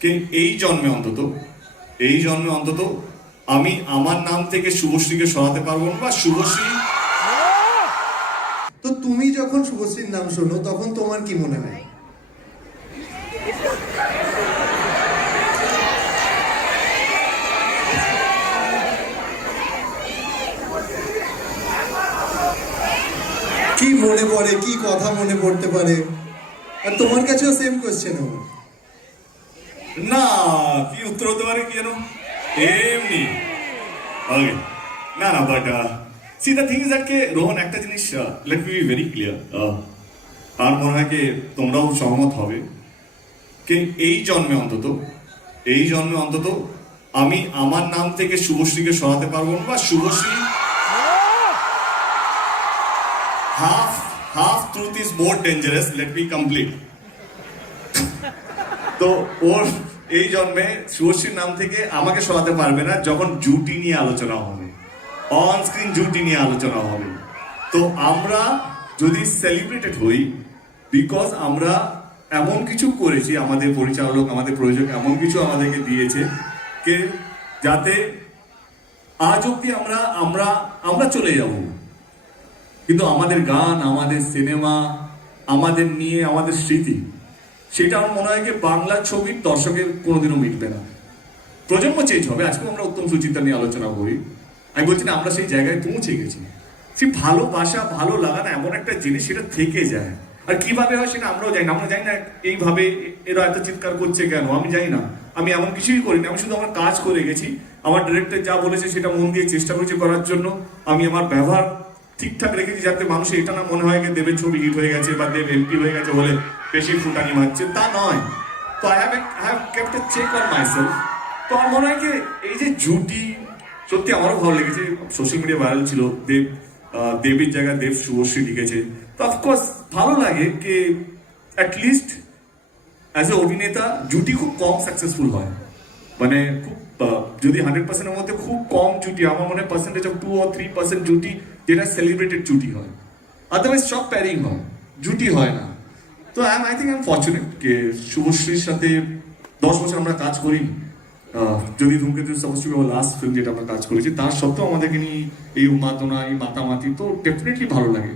কে এই জন্মে অন্তত আমি আমার নাম থেকে শুভশ্রীকে সরাতে পারবো না, বা শুভশ্রী। তো তুমি যখন শুভশ্রীর নাম শোনো তখন তোমার কি মনে হয়? কি মনে পড়ে, কি কথা মনে পড়তে পারে? আর তোমার কাছেও সেম কোশ্চেন আমার। না, কি উত্তর হতে পারে কি জানো, এমনি ওকে। না না, but see the thing is that কে রোহন, একটা জিনিস let me be very clear, আর মনে হয় কি তোমরাও সহমত হবে, কে এই জন্মে অন্তত আমি আমার নাম থেকে শুভশ্রীকে সরাতে পারবো না, বা Subhashree. half truth is more dangerous, let me complete. তো ওর এই জন্মে শুভশ্রীর নাম থেকে আমাকে সরাতে পারবে না যখন জুটি নিয়ে আলোচনা হবে, অন স্ক্রিন জুটি নিয়ে আলোচনা হবে। তো আমরা যদি সেলিব্রেটেড হই, বিকজ আমরা এমন কিছু করেছি, আমাদের পরিচালক, আমাদের প্রযোজক এমন কিছু আমাদেরকে দিয়েছে কে যাতে আজ অব্দি আমরা চলে যাব, কিন্তু আমাদের গান, আমাদের সিনেমা, আমাদের নিয়ে আমাদের স্মৃতি, সেটা আমার মনে হয় যে বাংলা ছবির দর্শকের কোনোদিনও মিটবে না। প্রজন্ম চেঞ্জ হবে। আজকে আমরা উত্তম সুচিত্রা নিয়ে আলোচনা করি, আমি বলছি না আমরা সেই জায়গায় পৌঁছে গেছি। সেই ভালোবাসা, ভালো লাগা না এমন একটা জিনিস, সেটা থেকে যায়। আর কিভাবে হয় সেটা আমরাও জানি না। আমরা জানি না এইভাবে এরা এত চিৎকার করছে কেন, আমি জানি না। আমি এমন কিছুই করিনি, আমি শুধু আমার কাজ করে গেছি। আমার ডিরেক্টর যা বলেছে সেটা মন দিয়ে চেষ্টা করেছি করার জন্য। আমি আমার ব্যবহার ঠিকঠাক রেখেছি যাতে মানুষের এটা না মনে হয় যে দেবের ছবি হিট হয়ে গেছে বা দেব এমপি হয়ে গেছে বলে বেশি ফুটানি মারছে, তা নয়। তো I have kept a check on myself. তো আমার মনে হয় যে এই যে জুটি, সত্যি আমারও ভালো লেগেছে। সোশ্যাল মিডিয়া ভাইরাল ছিল, দেবের জায়গায় দেব শুভশ্রী লিখেছে। তো অফকোর্স ভালো লাগে যে অ্যাটলিস্ট অ্যাজ এ অভিনেতা জুটি খুব কম সাকসেসফুল হয়। মানে খুব যদি 100%-এর মধ্যে খুব কম জুটি, আমার মনে হয় পার্সেন্টেজ অফ 2 or 3% জুটি যেটা সেলিব্রেটেড জুটি হয়, আদারওয়াইজ সব প্যারিং হয়, জুটি হয় না। তো আই থিঙ্ক ফর্চুনেট যে শুভশ্রীর সাথে 10 বছর আমরা কাজ করি। যদি Dhumketu suppose to be last film যেটা আমরা কাজ করেছি, তার সত্ত্বেও আমাদেরকে নিয়ে এই উন্মাদনা, এই মাতামাতি, তো ডেফিনেটলি ভালো লাগে।